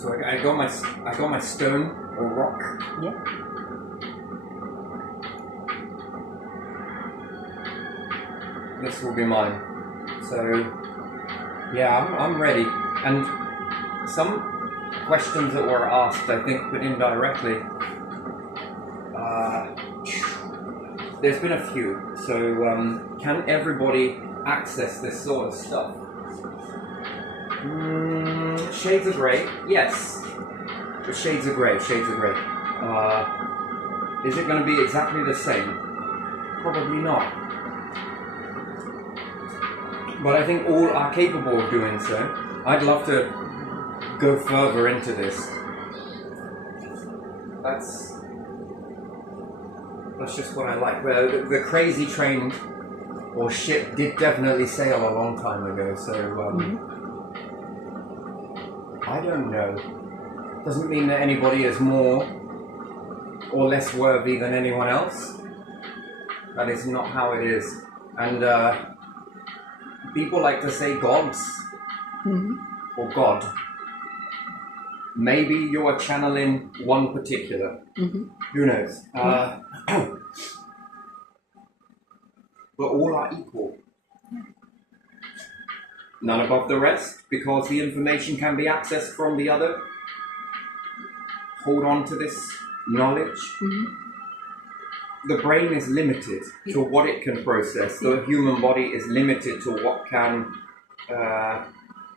So I got my stone or rock. Yeah. This will be mine. So yeah, I'm ready. And some questions that were asked, I think, but indirectly. There's been a few. So can everybody access this sort of stuff? Shades of grey, yes. But shades of grey, shades of grey. Is it going to be exactly the same? Probably not. But I think all are capable of doing so. I'd love to go further into this. That's just what I like. Well, the crazy train or ship did definitely sail a long time ago, so I don't know. Doesn't mean that anybody is more or less worthy than anyone else. That is not how it is. And people like to say gods or God. Maybe you are channeling one particular. Who knows? But all are equal. None above the rest, because the information can be accessed from the other. Hold on to this knowledge. The brain is limited to what it can process. The human body is limited to what can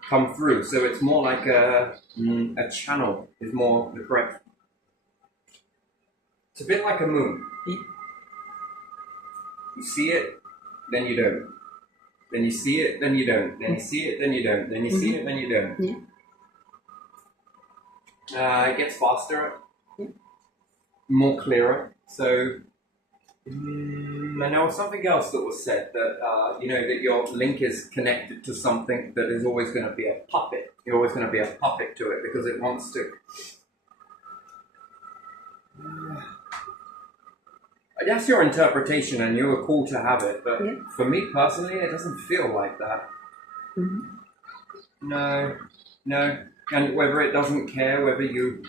come through. So it's more like a channel is more the correct. It's a bit like a moon. You see it, then you don't. Then you see it, then you don't. Then you see it, then you don't. Then you see it, then you don't. It gets faster, more clearer. So, and there was something else that was said that that your link is connected to something that is always going to be a puppet. You're always going to be a puppet to it because it wants to. That's your interpretation, and you were cool to have it. But for me personally, it doesn't feel like that. No. And whether it doesn't care whether you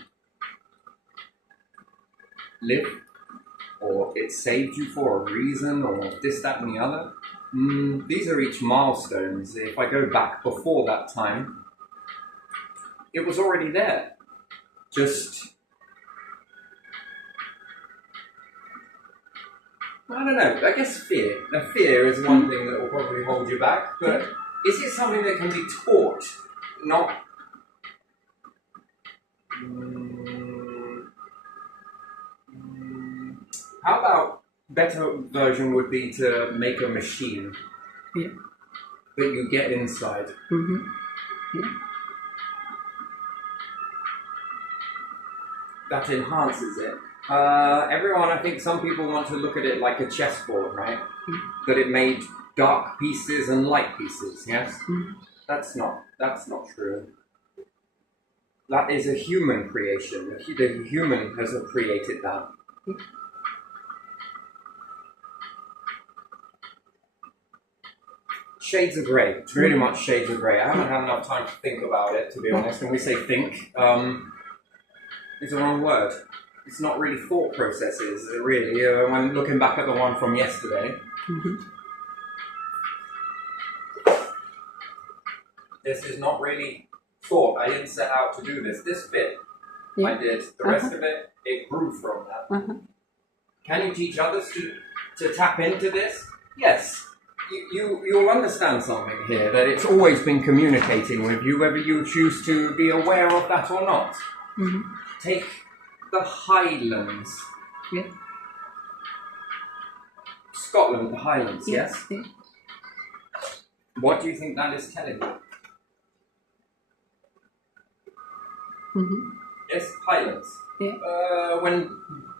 live or it saved you for a reason or this, that, and the other. These are each milestones. If I go back before that time, it was already there. Just, I don't know, I guess fear. Now, fear is one thing that will probably hold you back, but is it something that can be taught? Not... How about better version would be to make a machine that you get inside. That enhances it. Everyone, I think some people want to look at it like a chessboard, right? That it made dark pieces and light pieces, yes? That's not true. That is a human creation. The human has created that. Shades of grey. It's really much shades of grey. I haven't had enough time to think about it, to be honest. When we say think, it's the wrong word. It's not really thought processes, really. When looking back at the one from yesterday, this is not really thought. I didn't set out to do this. This bit, I did. The rest of it, it grew from that. Can you teach others to tap into this? Yes. You'll understand something here, that it's always been communicating with you, whether you choose to be aware of that or not. Take the Highlands. Scotland, the Highlands, yes? What do you think that is telling you? Yes, Highlands. When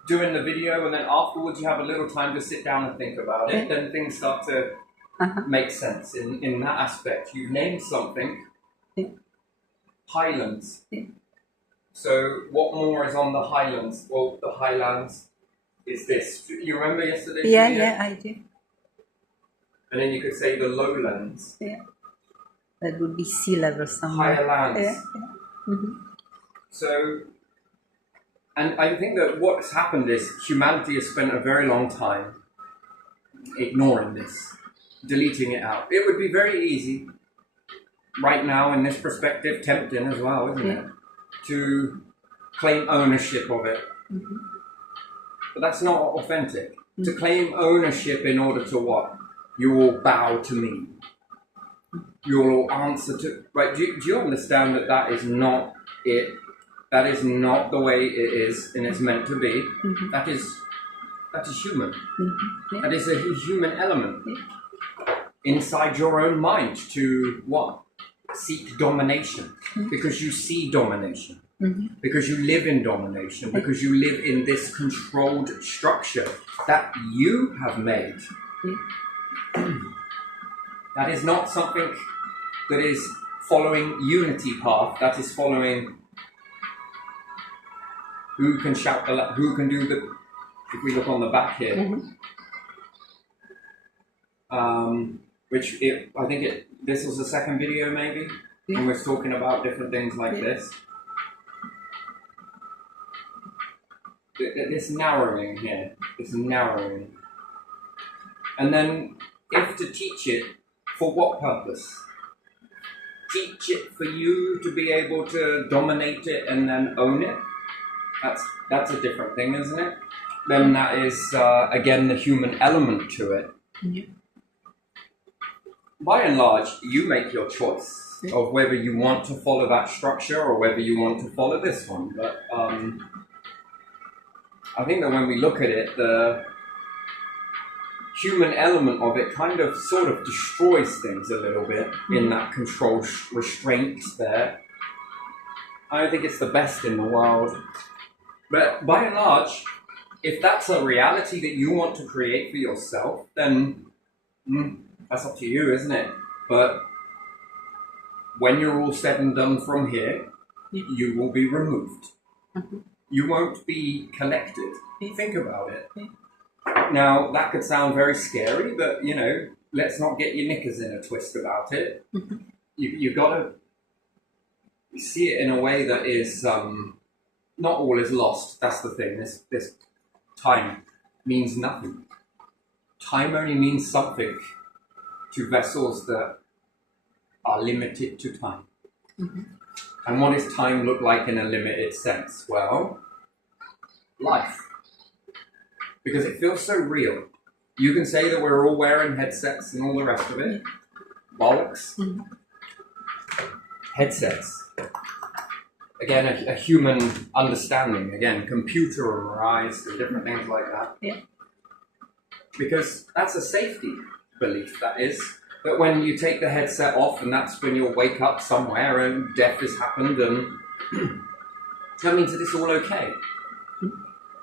doing the video and then afterwards you have a little time to sit down and think about it, then things start to make sense in that aspect. You've named something. Highlands. So what more is on the Highlands? Well, the Highlands is this. You remember yesterday's video? Yeah, I do. And then you could say the lowlands. That would be sea level somewhere. Higher lands. So, and I think that what's happened is humanity has spent a very long time ignoring this, deleting it out. It would be very easy right now in this perspective, tempting as well, isn't it? To claim ownership of it. But that's not authentic. To claim ownership in order to what? You will bow to me. You will answer to... Right, do you understand that that is not it? That is not the way it is and it's meant to be. That is human. That is a human element inside your own mind to what? Seek domination. Because you see domination. Because you live in domination. Because you live in this controlled structure that you have made. That is not something that is following unity path. That is following who can shout the, who can do the, if we look on the back here, I think this was the second video maybe, and we're talking about different things like this. This narrowing here, this narrowing. And then, if to teach it, for what purpose? Teach it for you to be able to dominate it and then own it? That's a different thing, isn't it? Then that is, again, the human element to it. By and large, you make your choice of whether you want to follow that structure or whether you want to follow this one. But I think that when we look at it, the human element of it kind of sort of destroys things a little bit in that control restraint there. I don't think it's the best in the world. But by and large, if that's a reality that you want to create for yourself, then that's up to you, isn't it? But when you're all said and done from here, you will be removed. You won't be collected. Think about it. Now, that could sound very scary, but, you know, let's not get your knickers in a twist about it. You've got to see it in a way that is, not all is lost. That's the thing. This time means nothing. Time only means something to vessels that are limited to time. And what does time look like in a limited sense? Well, life. Because it feels so real. You can say that we're all wearing headsets and all the rest of it. Bollocks. Headsets. Again, a human understanding. Again, computerized and different things like that. Because that's a safety belief, that is. But when you take the headset off and that's when you'll wake up somewhere and death has happened and that means that it's all okay.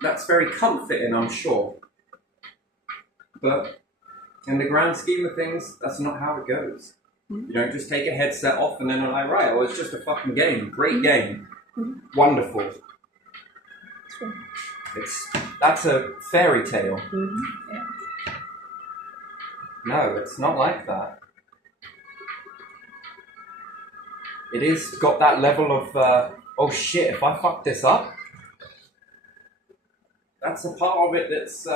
That's very comforting, I'm sure. But in the grand scheme of things, that's not how it goes. You don't just take a headset off and then you're like, right, well, it's just a fucking game. Great game. Wonderful. That's a fairy tale. No, it's not like that. It is got that level of, oh shit, if I fuck this up, that's a part of it that's,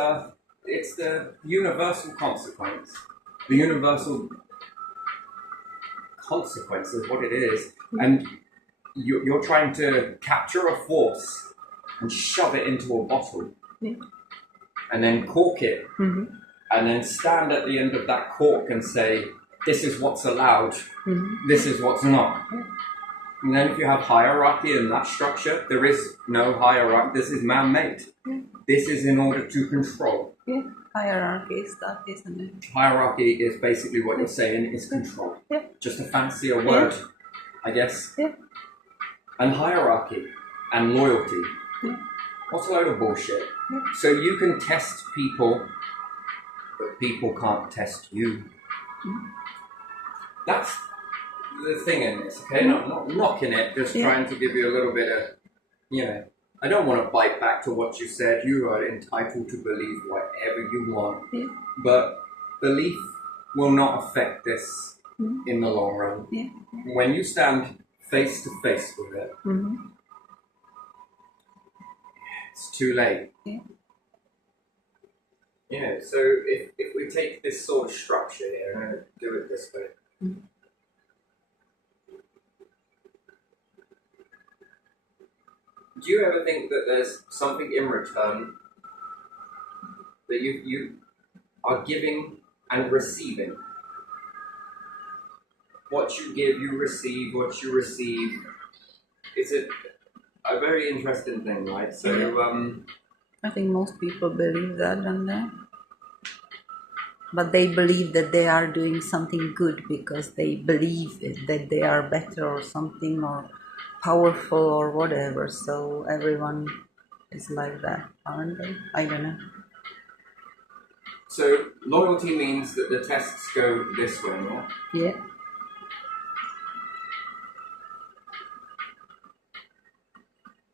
it's the universal consequence. The universal consequence is what it is. And you're trying to capture a force and shove it into a bottle. And then cork it. And then stand at the end of that cork and say, this is what's allowed, this is what's not. And then if you have hierarchy in that structure, there is no hierarchy, this is man-made. This is in order to control. Hierarchy is that, isn't it? Hierarchy is basically what you're saying is control. Just a fancier word, I guess. And hierarchy and loyalty. What's a load of bullshit? So you can test people, but people can't test you. That's the thing in this, okay? Not knocking it, just trying to give you a little bit of, you know, I don't want to bite back to what you said. You are entitled to believe whatever you want. But belief will not affect this in the long run. When you stand face to face with it, It's too late. Yeah. Yeah, so if we take this sort of structure here, I'm going to do it this way. Mm. Do you ever think that there's something in return that you are giving and receiving? What you give, you receive. What you receive, it's a very interesting thing, right? So, I think most people believe that, don't they? But they believe that they are doing something good because they believe that they are better or something or powerful or whatever. So everyone is like that, aren't they? I don't know. So loyalty means that the tests go this way, yeah? Yeah.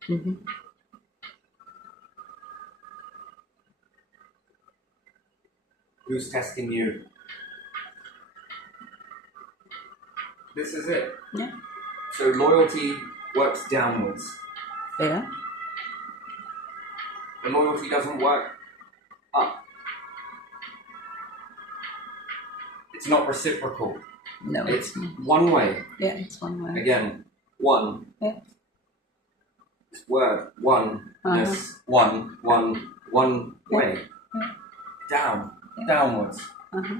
Mm-hmm. Who's testing you? This is it. Yeah. So loyalty works downwards. Yeah. And loyalty doesn't work up. It's not reciprocal. No. It's one way. Yeah, it's one way. Again, one. Yeah. This word, oneness, one way. Yeah. Down, Yeah. downwards. Uh-huh.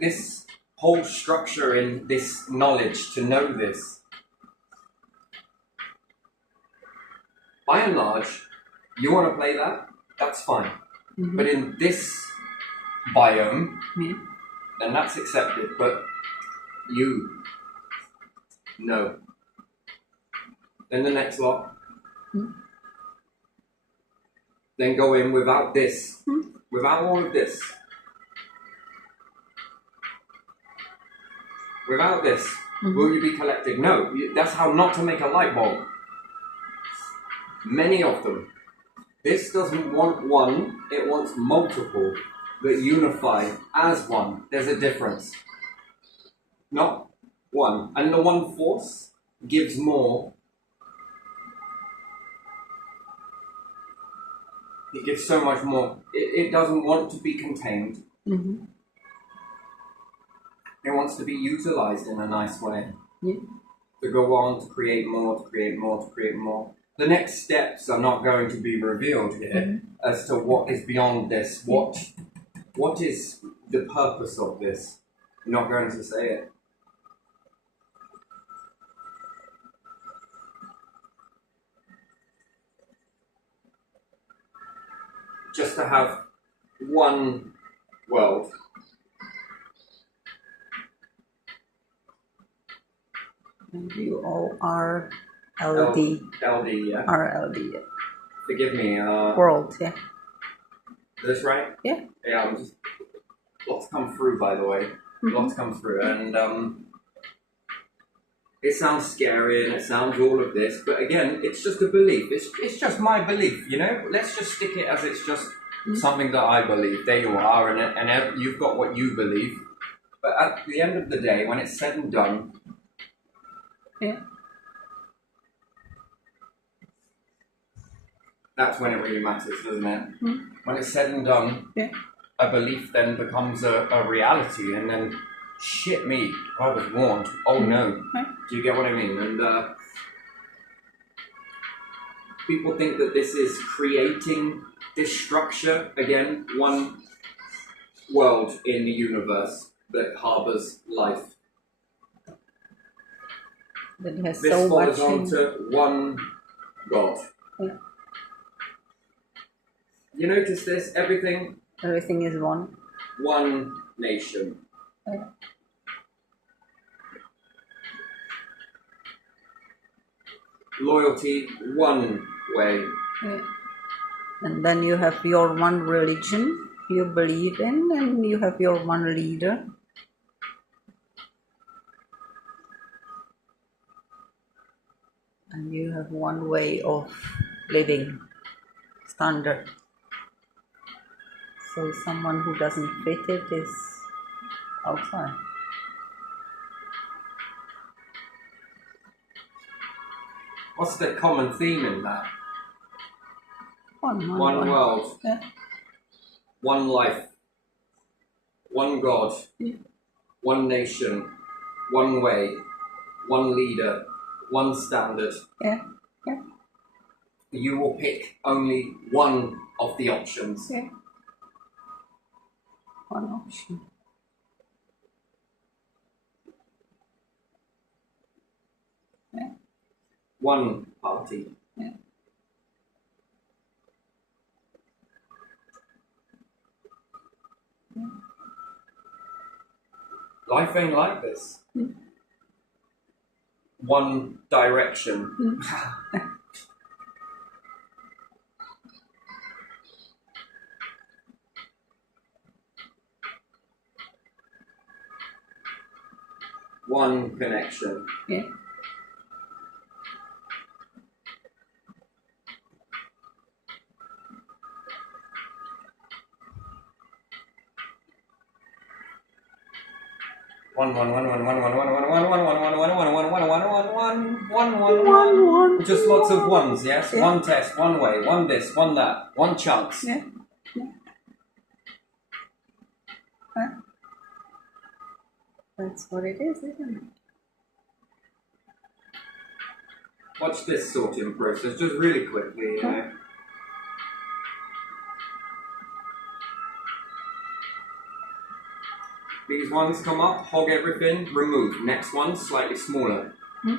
This whole structure in this knowledge to know this, by and large, you want to play that, that's fine. Mm-hmm. But in this biome, Yeah. then that's accepted. But you, no. Then the next lot. Mm. Then go in without this, without all of this. Without this, will you be collected? No, that's how not to make a light bulb. Many of them. This doesn't want one, it wants multiple that unify as one. There's a difference. Not one. And the one force gives more. It gives so much more. It doesn't want to be contained. Mm-hmm. It wants to be utilized in a nice way. Yeah. To go on, to create more, to create more, to create more. The next steps are not going to be revealed here as to what is beyond this. What is the purpose of this? I'm not going to say it. Just to have one world. And you all are LD. LD, yeah. RLD. Yeah. Forgive me. World, yeah. This right? Yeah. Yeah, I'm just... Lots come through, by the way. Lots come through. And it sounds scary and it sounds all of this. But again, it's just a belief. It's just my belief, you know? Let's just stick it as it's just something that I believe. There you are. And you've got what you believe. But at the end of the day, when it's said and done... Yeah. That's when it really matters, doesn't it? Mm. When it's said and done, yeah. A belief then becomes a reality, and then, shit me, I was warned. Oh no. Do you get what I mean? And people think that this is creating this structure, again, one world in the universe that harbors life. That has This so falls much onto one God. Yeah. You notice this? Everything is one. One nation. Yeah. Loyalty, one way. Yeah. And then you have your one religion you believe in, and you have your one leader. And you have one way of living, standard. So someone who doesn't fit it is outside. What's the common theme in that? One world. Yeah. One life. One God. Yeah. One nation. One way. One leader. One standard. Yeah. Yeah. You will pick only one of the options. Yeah. One option. Yeah. One party. Yeah. Life ain't like this. Mm. One direction. Mm. One connection. Yeah. One. Just lots of ones, yes? Yeah. One test, one way, one this, one that, one chance. Yeah. Huh? That's what it is, isn't it? Watch this sorting process, just really quickly, you know. These ones come up, hog everything, remove. Next one, slightly smaller. Hmm?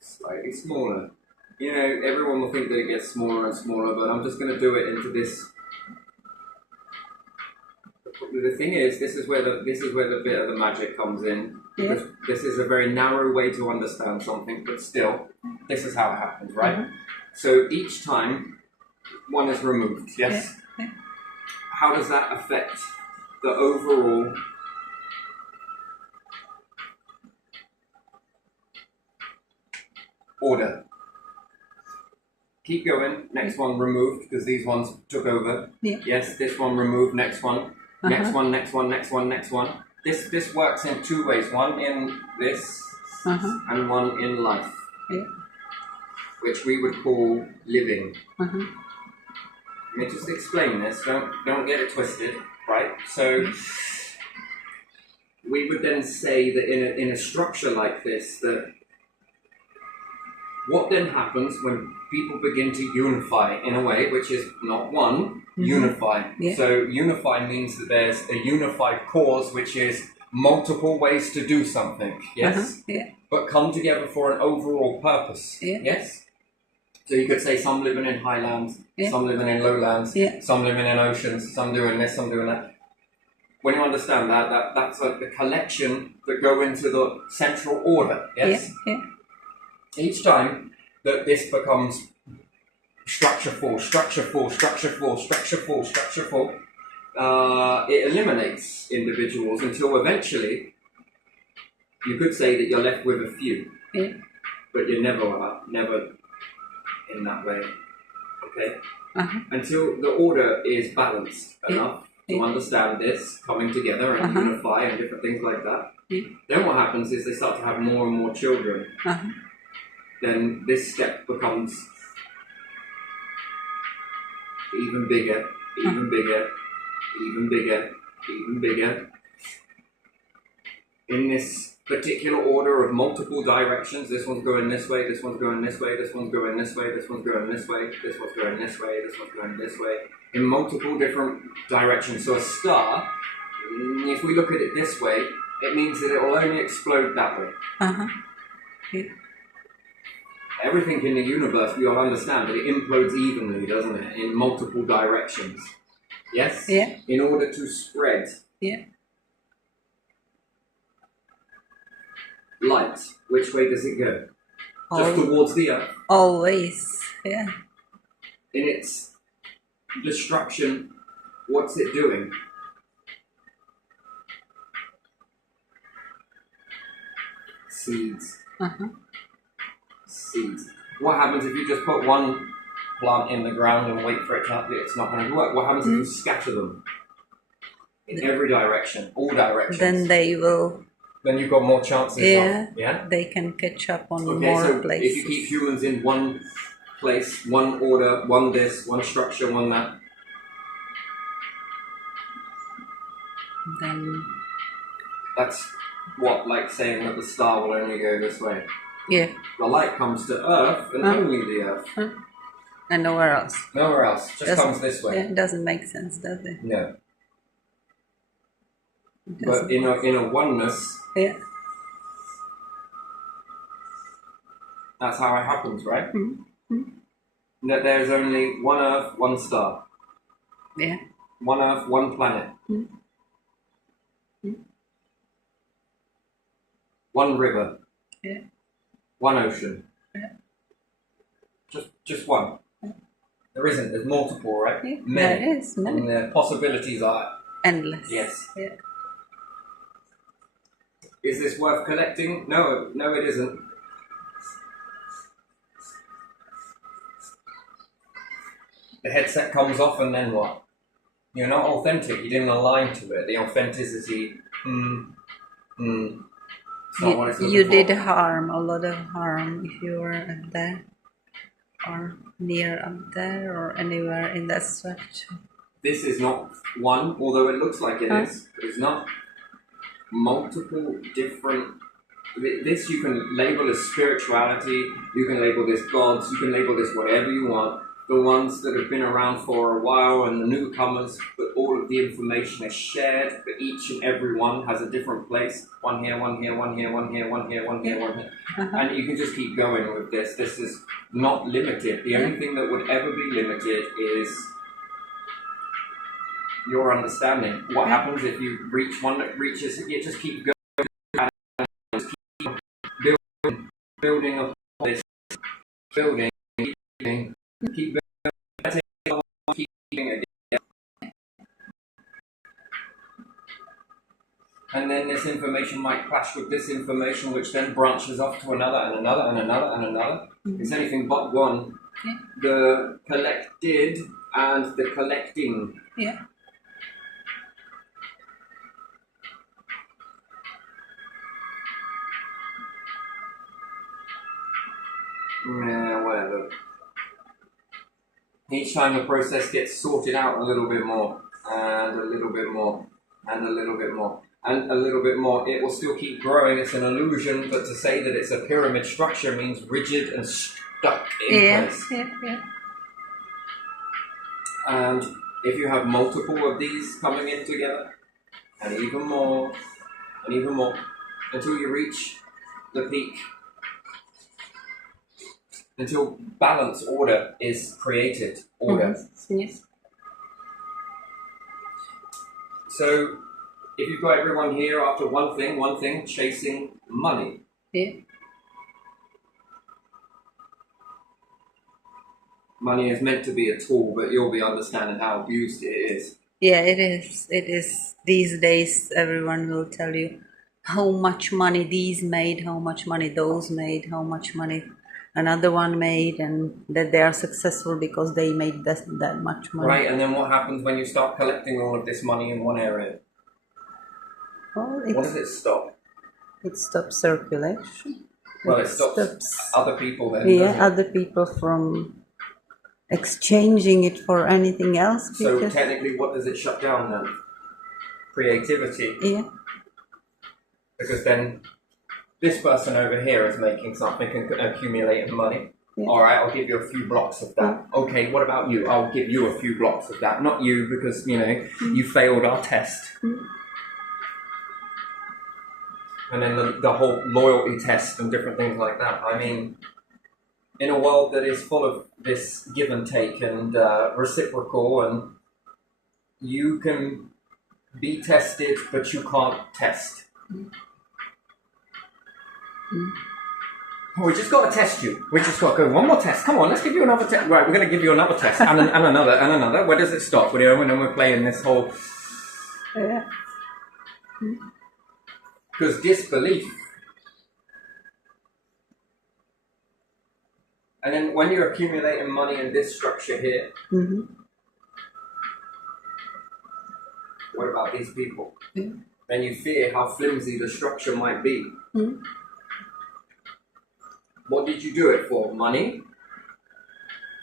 Slightly smaller. You know, everyone will think that it gets smaller and smaller, but I'm just going to do it into this. The thing is, this is where the bit of the magic comes in. Because this is a very narrow way to understand something, but still, this is how it happens, right? Mm-hmm. So each time, one is removed, yes? Yeah. Yeah. How does that affect the overall order? Keep going. Next one removed because these ones took over. Yeah. Yes, this one removed. Next one. Next one. Next one. Next one. Next one. This works in two ways. One in this and one in life. Yeah. Which we would call living. Uh-huh. Let me just explain this. Don't get it twisted, right? So we would then say that in a structure like this, that what then happens when people begin to unify in a way which is not one, unify. Yeah. So unify means that there's a unified cause which is multiple ways to do something, yes? Yeah. But come together for an overall purpose, Yeah. yes? So you could say some living in highlands, some living in lowlands, some living in oceans, some doing this, some doing that. When you understand that's like the collection that go into the central order, yes? Yeah. Each time that this becomes structureful, it eliminates individuals until eventually you could say that you're left with a few. Yeah. But you're never in that way. Okay? Until the order is balanced enough to understand this, coming together and unify and different things like that. Then what happens is they start to have more and more children. Then this step becomes even bigger, even bigger, even bigger, even bigger. In this particular order of multiple directions, this one's going this way, this one's going this way, this one's going this way, this one's going this way, this one's going this way, this one's going this way, in multiple different directions. So a star, if we look at it this way, it means that it will only explode that way. Yeah. Everything in the universe, we all understand that it implodes evenly, doesn't it? In multiple directions. Yes? Yeah. In order to spread. Yeah. Light, which way does it go? Just towards the earth. Always. Yeah. In its destruction, what's it doing? Seeds. Seeds. What happens if you just put one plant in the ground and wait for it to happen? It's not going to work. What happens if you scatter them in every direction, all directions? Then they will then you've got more chances Yeah, of, yeah? they can catch up on Okay, more so places. if you keep humans in one place, one order, one this, one structure, one that, then that's what, like saying that the star will only go this way. yeah, The light comes to Earth and only the Earth. and nowhere else. Nowhere else. Just Doesn't- comes this way. Yeah, it doesn't make sense, does it? No. It But doesn't. in a oneness, Yeah. that's how it happens, right? Mm-hmm. That there's only one Earth, one star. Yeah. One Earth, one planet. Mm-hmm. One river. Yeah. One ocean. Yeah. Just one. There isn't. There's multiple, right? Yeah. Many. There is many. And the possibilities are Endless. yes. Yeah. Is this worth collecting? No, it isn't. The headset comes off and then what? You're not authentic. You didn't align to it. The authenticity. It's not what it's looking You for. did harm, a lot of harm, if you were up there, or near up there, or anywhere in that structure. This is not one, although it looks like it is. It's not multiple different. This you can label as spirituality. You can label this gods. You can label this whatever you want. The ones that have been around for a while and the newcomers, but all of the information is shared. But each and every one has a different place. One here, one here, one here, one here, one here, one here, one here. And you can just keep going with this. This is not limited. The only thing that would ever be limited is your understanding. What happens if you reach one that reaches? You just keep going, just keep building up this building, keep building, keep it. And then this information might clash with this information, which then branches off to another and another and another and another. It's anything but one. Yeah. The collected and the collecting. Yeah. Yeah, whatever. Each time the process gets sorted out a little bit more, and a little bit more, and a little bit more, and a little bit more, it will still keep growing. It's an illusion, but to say that it's a pyramid structure means rigid and stuck in place. Yeah. And if you have multiple of these coming in together, and even more, until you reach the peak, until balance, order is created. Order. Yes. So, if you've got everyone here after one thing, chasing money. Yeah. Money is meant to be a tool, but you'll be understanding how abused it is. Yeah, it is. It is. These days, everyone will tell you how much money these made, how much money those made, how much money another one made, and that they are successful because they made that much money. Right, and then what happens when you start collecting all of this money in one area? Well, What does it stop? it stops circulation. Well, it stops other people then. Yeah, doesn't it? other people from exchanging it for anything else. So because- technically, what does it shut down then? Creativity. yeah, Because then this person over here is making something and accumulating money. Yeah. All right, I'll give you a few blocks of that. Okay, what about you? I'll give you a few blocks of that. Not you, because, you failed our test. And then the whole loyalty test and different things like that. I mean, in a world that is full of this give and take and reciprocal, and you can be tested, but you can't test. Oh, we just got to test you. We just got to go one more test. Come on, let's give you another test. Right, we're going to give you another test and another and another. Where does it stop? When we're playing this whole... yeah, Because disbelief. And then when you're accumulating money in this structure here, what about these people? then you fear how flimsy the structure might be. Mm. What did you do it for? Money?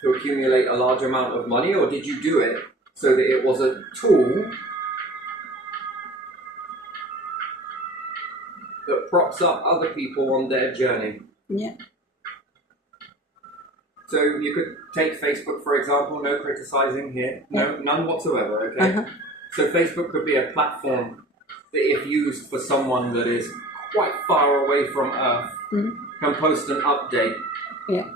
To accumulate a large amount of money? Or did you do it so that it was a tool that props up other people on their journey? Yeah. So you could take Facebook, for example, no criticizing here, none whatsoever, okay? Uh-huh. So Facebook could be a platform that if used for someone that is quite far away from Earth, can post an update Yeah.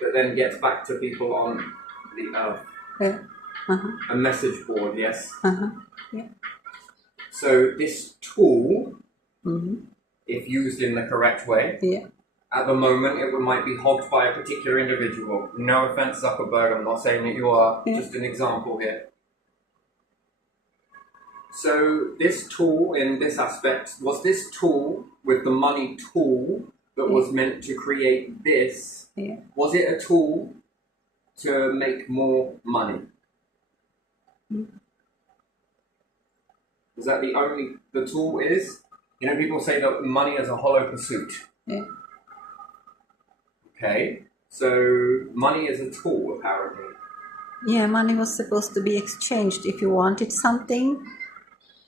that then gets back to people on the Earth. Yeah. Uh-huh. A message board, yes? Uh-huh. Yeah. So this tool, Mm-hmm. if used in the correct way, Yeah. at the moment it might be hogged by a particular individual. No offense, Zuckerberg, I'm not saying that you are, just an example here. So this tool, in this aspect, was this tool with the money tool that was meant to create this, was it a tool to make more money? Is that the tool is? You know, people say that money is a hollow pursuit. Yeah. Okay, so money is a tool, apparently. Yeah, money was supposed to be exchanged. If you wanted something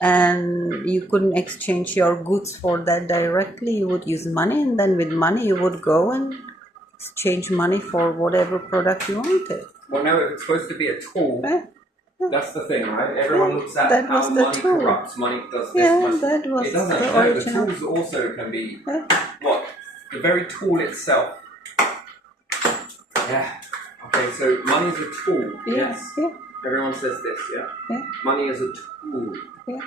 and you couldn't exchange your goods for that directly, you would use money, and then with money you would go and exchange money for whatever product you wanted. Well, no, if it's supposed to be a tool, that's the thing, right? Everyone looks at that how was the money tool. corrupts, money does this. Yeah, money. that was It doesn't. the No, the original. tools also can be, what? The very tool itself. Yeah. Okay, so money is a tool. Yeah. Yes. Yeah. Everyone says this, yeah? Yeah. Money is a tool. Yeah.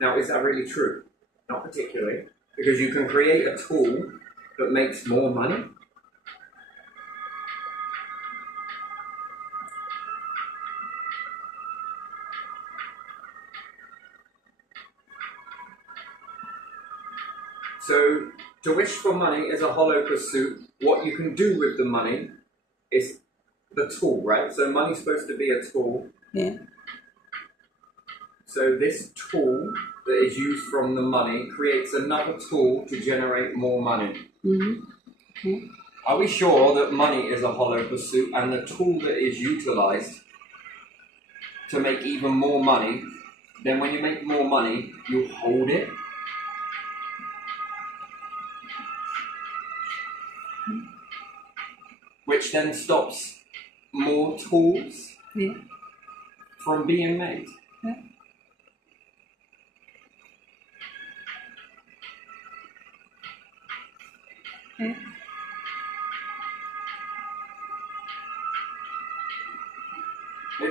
Now, is that really true? Not particularly. Because you can create a tool that makes more money. So, to wish for money is a hollow pursuit. What you can do with the money is the tool, right? So money's supposed to be a tool. Yeah. So this tool that is used from the money creates another tool to generate more money. Mm-hmm. Yeah. Are we sure that money is a hollow pursuit and the tool that is utilized to make even more money, then when you make more money, you hold it? Which then stops more tools from being made. Yeah. Yeah.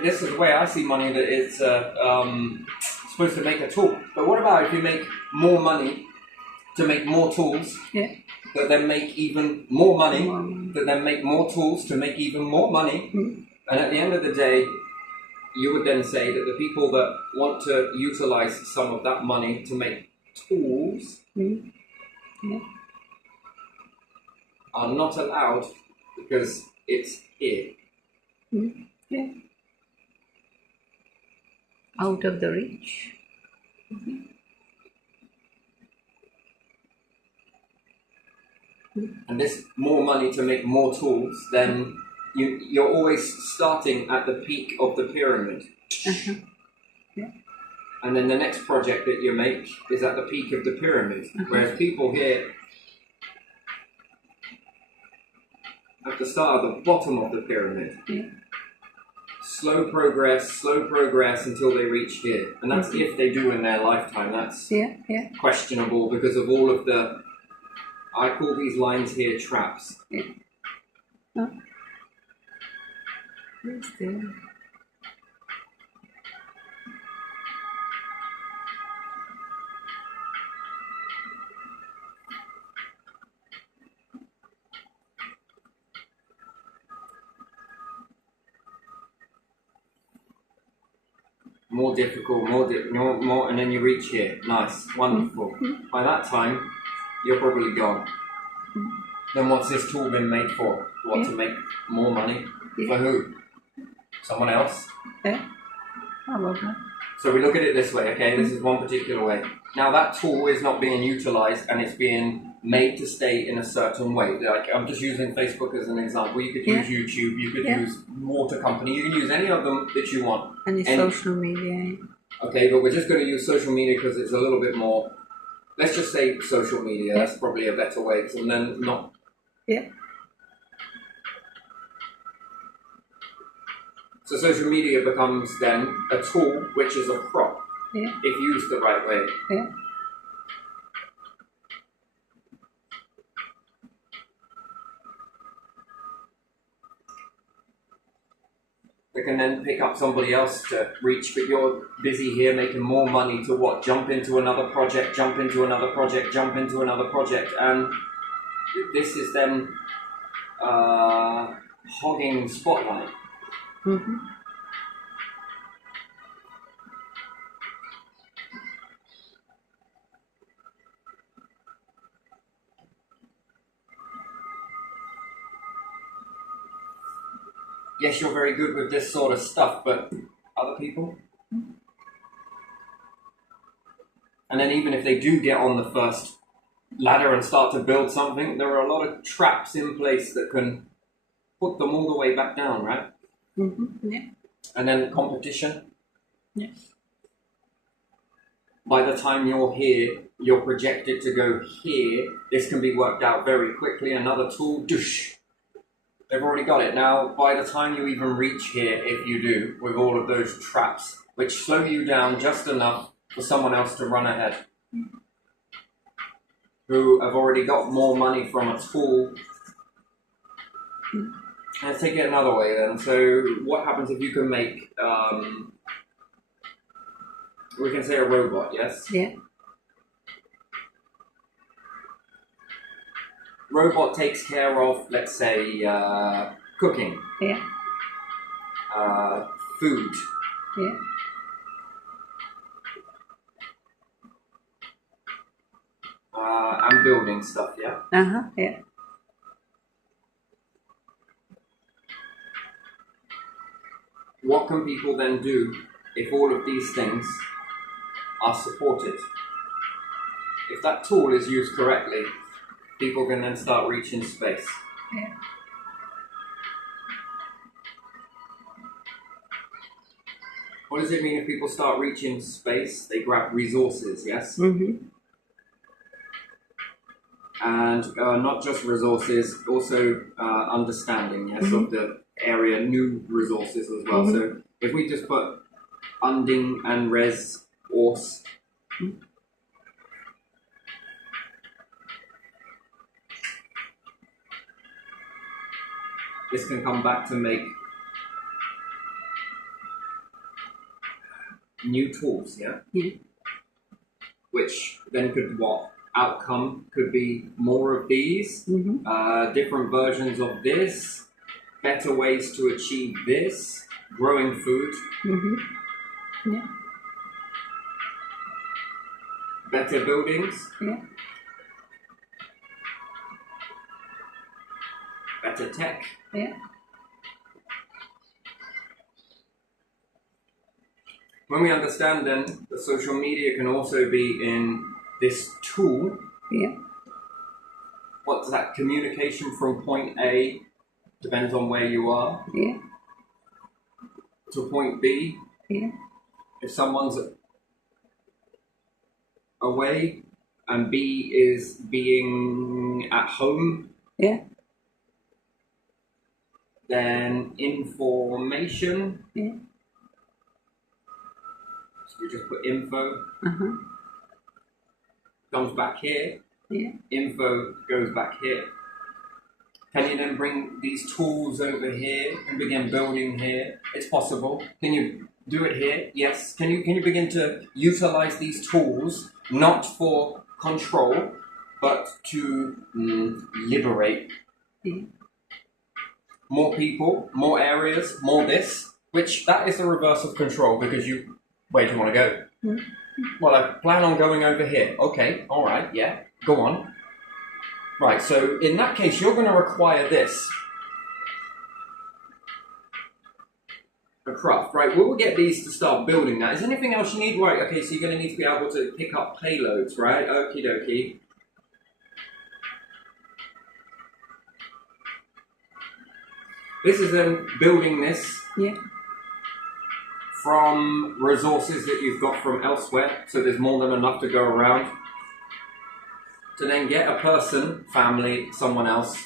This is the way I see money, that it's supposed to make a tool. But what about if you make more money to make more tools that then make even more money, that then make more tools to make even more money? And at the end of the day, you would then say that the people that want to utilize some of that money to make tools are not allowed because it's here. Yeah. Out of the reach. And this more money to make more tools, then you're always starting at the peak of the pyramid. Yeah. And then the next project that you make is at the peak of the pyramid. Whereas people here at the start, at the bottom of the pyramid. Slow progress until they reach here. And that's if they do in their lifetime. That's questionable because of all of the, I call these lines here traps. More difficult, more, and then you reach here. Nice, wonderful. By that time, you're probably gone. Then what's this tool been made for? What, to make more money? For who? Someone else? Yeah, probably. So we look at it this way, okay? This is one particular way. Now that tool is not being utilized and it's being made to stay in a certain way. Like I'm just using Facebook as an example. You could use YouTube, you could use water company, you can use any of them that you want. Any social media. Okay, but we're just going to use social media because it's a little bit more, let's just say social media, that's probably a better way, and then not. Yeah. So social media becomes then a tool which is a prop, if used the right way. Yeah. They can then pick up somebody else to reach, but you're busy here making more money to what? Jump into another project, jump into another project, jump into another project, and this is then hogging spotlight. Mm-hmm. Yes, you're very good with this sort of stuff, but other people? And then even if they do get on the first ladder and start to build something, there are a lot of traps in place that can put them all the way back down, right? Mm-hmm. Yeah. And then competition. Yes. By the time you're here, you're projected to go here. This can be worked out very quickly. Another tool, douche. They've already got it. Now, by the time you even reach here, if you do, with all of those traps, which slow you down just enough for someone else to run ahead, who have already got more money from a tool. Let's take it another way then. So what happens if you can make, we can say a robot, yes? Yeah. Robot takes care of, let's say, cooking. Yeah. Food. Yeah. And building stuff, yeah? Uh-huh. Yeah. What can people then do if all of these things are supported? If that tool is used correctly, people can then start reaching space. Yeah. What does it mean if people start reaching space? They grab resources, yes? Mm-hmm. And not just resources, also understanding, yes, of the area, new resources as well. So if we just put unding and res ors, this can come back to make new tools, yeah? Which then could what? Outcome could be more of these, different versions of this, better ways to achieve this, growing food, Yeah. better buildings, Yeah. better tech. Yeah. When we understand then that social media can also be in this tool, Yeah. what's that? Communication from point A, depends on where you are, Yeah. to point B. Yeah. If someone's away and B is being at home, Yeah. then information. Yeah. So we just put info, Uh-huh. comes back here, Yeah. info goes back here. Can you then bring these tools over here and begin building here? It's possible. Can you do it here? Yes. Can you begin to utilize these tools not for control, but to liberate more people, more areas, more this? Which that is the reverse of control because you. Where do you want to go? Well, I plan on going over here. Okay, all right, yeah, go on. Right, so in that case, you're going to require this. A craft, right? We'll get these to start building that. Is there anything else you need? Right, okay, so you're going to need to be able to pick up payloads, right? Okie dokie. This is them building this from resources that you've got from elsewhere, so there's more than enough to go around. To then get a person, family, someone else,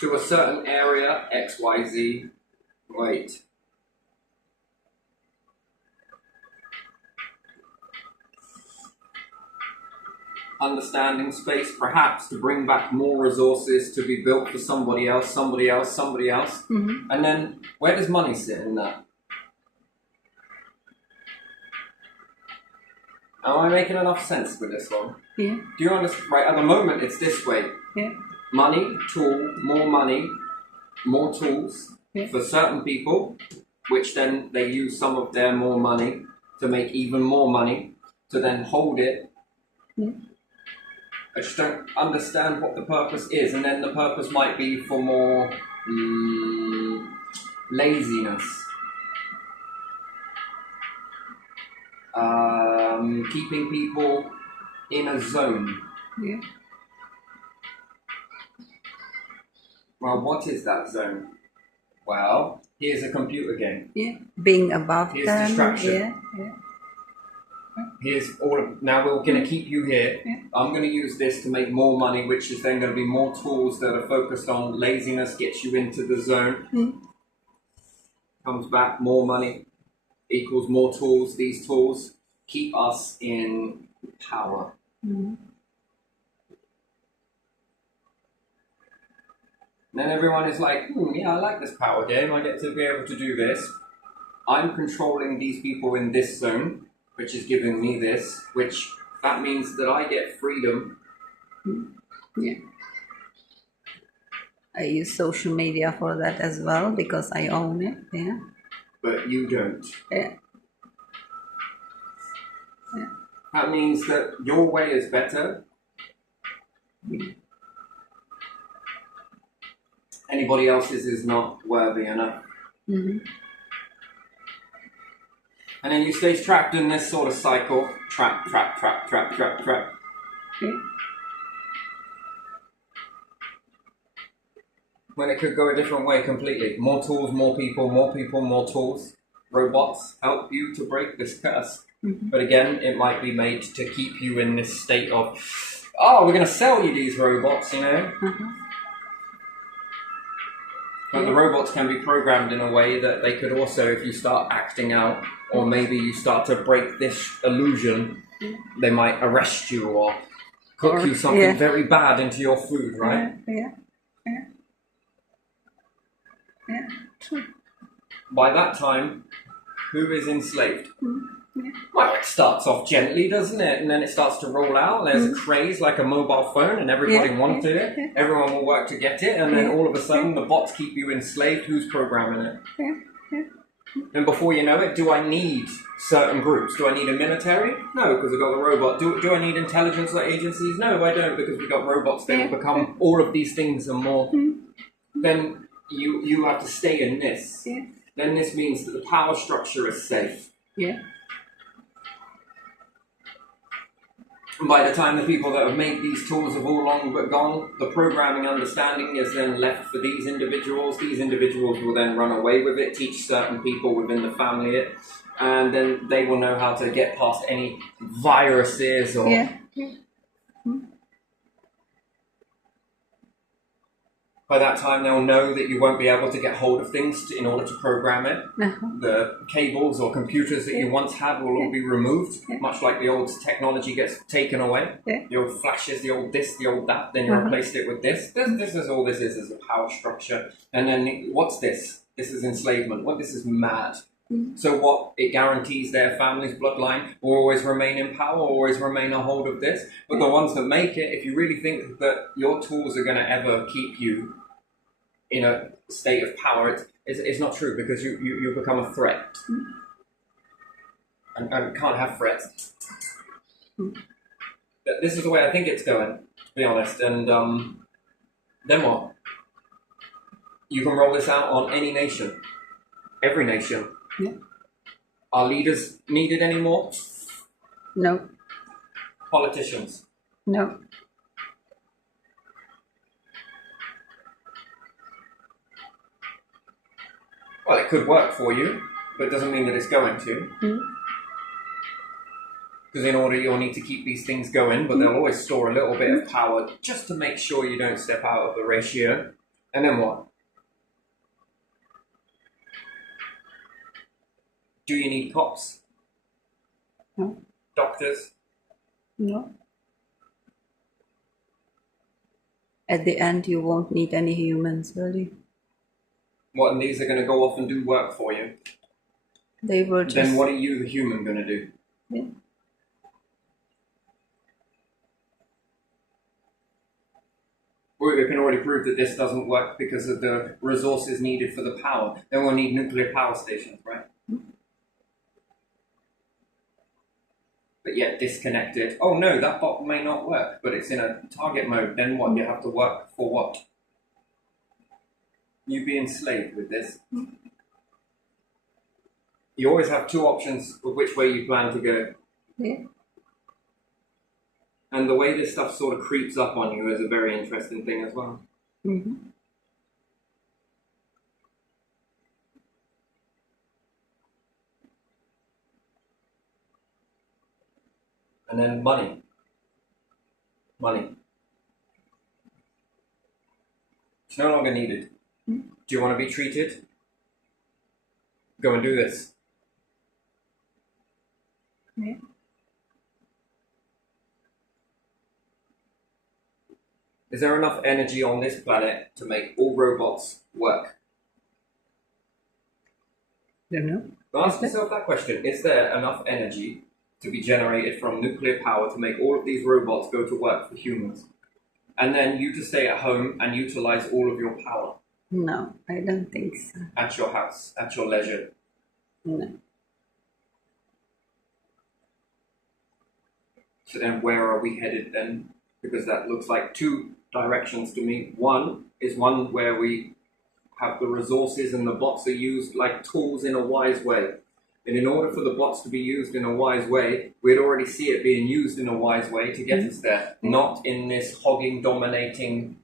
to a certain area, XYZ. Wait. Understanding space, perhaps to bring back more resources to be built for somebody else, somebody else, somebody else. Mm-hmm. And then where does money sit in that? Am I making enough sense with this one? Yeah. Do you understand? Right, at the moment it's this way. Yeah. Money, money, more tools for certain people, which then they use some of their more money to make even more money, to then hold it. Yeah. I just don't understand what the purpose is, and then the purpose might be for more laziness, keeping people in a zone. Yeah. Well, what is that zone? Well, here's a computer game. Yeah. Being above Here's them. distraction. Yeah. Yeah. Here's all of, now we're going to keep you here. Yeah. I'm going to use this to make more money, which is then going to be more tools that are focused on laziness, gets you into the zone. Mm. Comes back, more money equals more tools. These tools keep us in power. Mm. And then everyone is like, yeah, I like this power game. I get to be able to do this. I'm controlling these people in this zone, which is giving me this, which that means that I get freedom. Yeah. I use social media for that as well because I own it. Yeah. But you don't. Yeah. Yeah. That means that your way is better. Anybody else's is not worthy enough. Mm-hmm. And then you stay trapped in this sort of cycle. Trap. Yeah. When it could go a different way completely. More tools, more people, more tools. Robots help you to break this curse. Mm-hmm. But again, it might be made to keep you in this state of, oh, we're going to sell you these robots, you know? Mm-hmm. But the robots can be programmed in a way that they could also, if you start acting out, or maybe you start to break this illusion, they might arrest you or cook you something very bad into your food, right? Yeah. True. By that time, who is enslaved? Yeah. Well, it starts off gently, doesn't it? And then it starts to roll out. There's a craze like a mobile phone, and everybody wants it. Everyone will work to get it, and then all of a sudden, the bots keep you enslaved. Who's programming it? And before you know it, do I need certain groups? Do I need a military? No, because I've got the robot. Do I need intelligence or agencies? No, I don't, because we've got robots that will become all of these things and more. Then you have to stay in this. Then this means that the power structure is safe. Yeah. And by the time the people that have made these tools have all long but gone, the programming understanding is then left for these individuals. These individuals will then run away with it, teach certain people within the family it, and then they will know how to get past any viruses or... By that time, they'll know that you won't be able to get hold of things in order to program it. The cables or computers that you once had will all be removed, much like the old technology gets taken away. The old flashes, the old this, the old that, then you replaced it with this. This is all this is a power structure. And then what's this? This is enslavement. Well, this is mad. So what? It guarantees their family's bloodline will always remain in power, always remain a hold of this. But the ones that make it, if you really think that your tools are going to ever keep you in a state of power, it's not true, because you become a threat. And can't have threats. But this is the way I think it's going, to be honest. And then what? You can roll this out on any nation. Every nation. Yeah. Are leaders needed anymore? No. Politicians? No. Well, it could work for you, but it doesn't mean that it's going to. Because in order, you'll need to keep these things going, but they'll always store a little bit of power just to make sure you don't step out of the ratio. And then what? Do you need cops? No. Doctors? No. At the end, you won't need any humans, will you? What, and these are going to go off and do work for you? They will just... Then what are you, the human, going to do? Yeah. We can already prove that this doesn't work because of the resources needed for the power. Then we'll need nuclear power stations, right? But yet disconnected. Oh no, that bot may not work, but it's in a target mode. Then what? You have to work for what? You be enslaved with this. You always have two options of which way you plan to go. Yeah. And the way this stuff sort of creeps up on you is a very interesting thing as well. Mm-hmm. And then money. Money. It's no longer needed. Do you want to be treated? Go and do this. Yeah. Is there enough energy on this planet to make all robots work? Don't know. Ask yourself that question. Is there enough energy to be generated from nuclear power to make all of these robots go to work for humans? And then you to stay at home and utilize all of your power? No, I don't think so. At your house, at your leisure? No. So then where are we headed then? Because that looks like two directions to me. One is one where we have the resources and the bots are used like tools in a wise way. And in order for the bots to be used in a wise way, we'd already see it being used in a wise way to get us there, not in this hogging, dominating.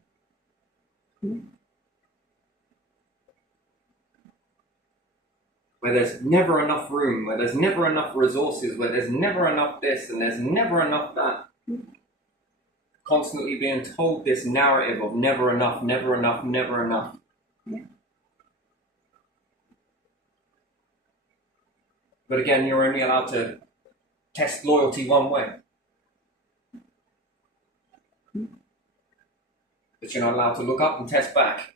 Where there's never enough room, where there's never enough resources, where there's never enough this and there's never enough that. Constantly being told this narrative of never enough, never enough, never enough. Yeah. But again, you're only allowed to test loyalty one way. But you're not allowed to look up and test back.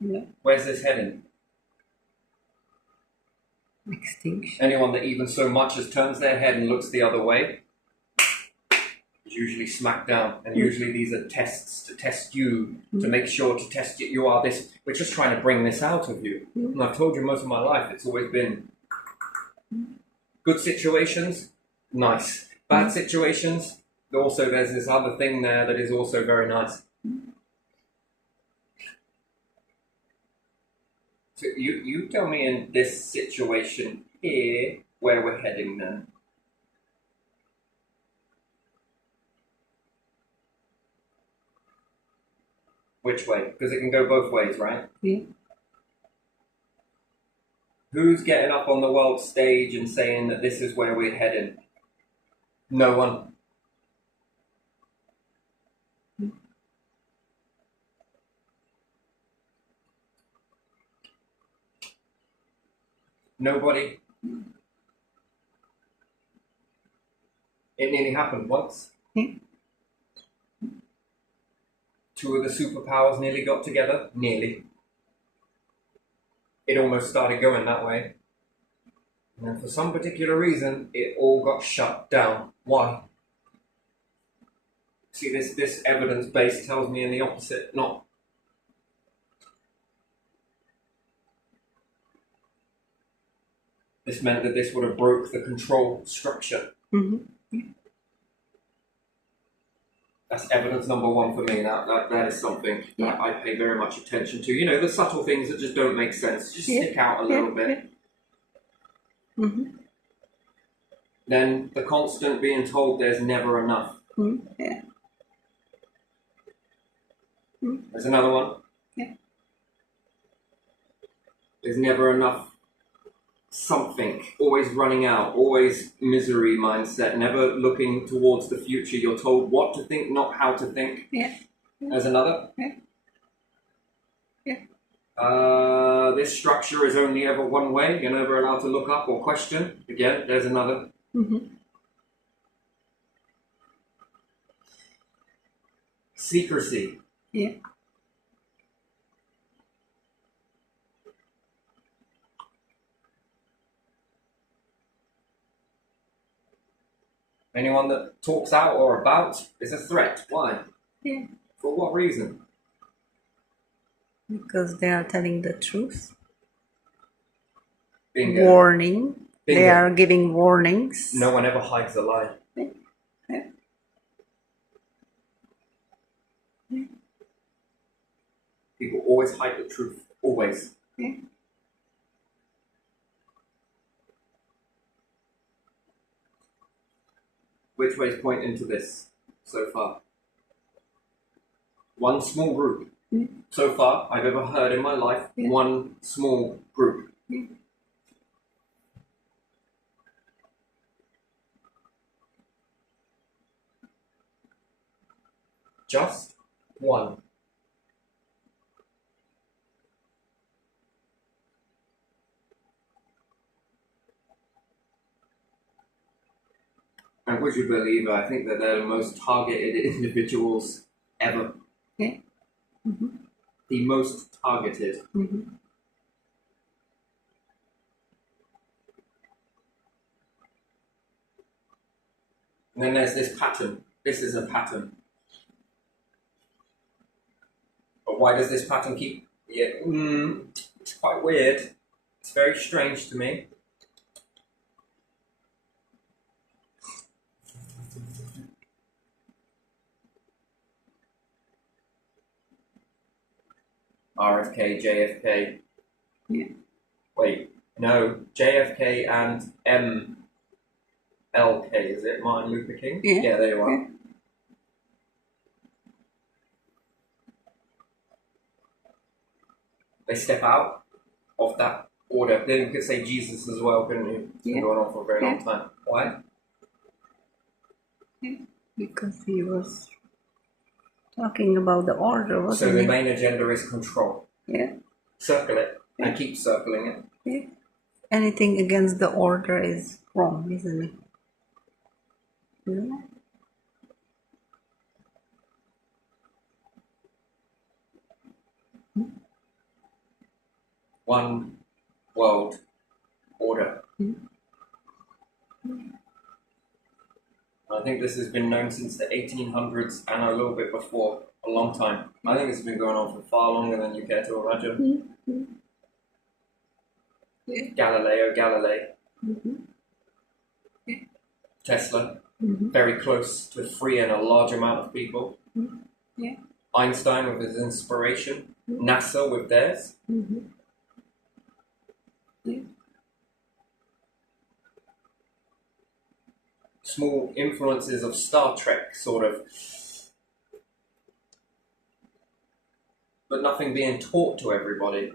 Yeah. Where's this heading? Extinction. Anyone that even so much as turns their head and looks the other way is usually smacked down. And usually these are tests to test you, to make sure to test you. You are this. We're just trying to bring this out of you. And I've told you most of my life, it's always been good situations, nice. Bad situations, also there's this other thing there that is also very nice. So you tell me in this situation here where we're heading now. Which way? Because it can go both ways, right? Yeah. Who's getting up on the world stage and saying that this is where we're heading? No one. Nobody. It nearly happened once. Two of the superpowers nearly got together. Nearly. It almost started going that way. And then for some particular reason, it all got shut down. Why? See, this evidence base tells me in the opposite. Not. This meant that this would have broke the control structure. That's evidence number one for me. That is something that I pay very much attention to. You know, the subtle things that just don't make sense, just stick out a little bit. then the constant being told there's never enough. Yeah. There's another one. Yeah. There's never enough something, always running out, always misery mindset, never looking towards the future. You're told what to think, not how to think. Yeah. There's another. Yeah. This structure is only ever one way. You're never allowed to look up or question. Again, there's another. Secrecy. Yeah. Anyone that talks out or about is a threat. Why? Yeah. For what reason? Because they are telling the truth. Bingo. Warning. Bingo. They are giving warnings. No one ever hides a lie. Yeah. Yeah. People always hide the truth. Always. Yeah. Which ways point into this so far? One small group. So far, I've ever heard in my life, one small group. Just one. And would you believe, I think that they're the most targeted individuals ever. Yeah. The most targeted. Mm-hmm. And then there's this pattern. This is a pattern. But why does this pattern keep... Yeah, it's quite weird. It's very strange to me. RFK, JFK. Yeah. Wait, no, JFK and MLK, is it? Martin Luther King? Yeah. There you are. Yeah. They step out of that order. Then you could say Jesus as well, couldn't you? It's been going on for a very long time. Why? Yeah. Because he was talking about the order, wasn't So the he? main agenda is control. Yeah. Circle it and keep circling it. Yeah. Anything against the order is wrong, isn't it? Yeah. One world order. I think this has been known since the 1800s and a little bit before, a long time. I think it's been going on for far longer than you care to imagine. Yeah. Galileo Galilei. Tesla, very close to freeing a large amount of people. Yeah. Einstein with his inspiration. NASA with theirs. Yeah. Small influences of Star Trek, sort of. But nothing being taught to everybody.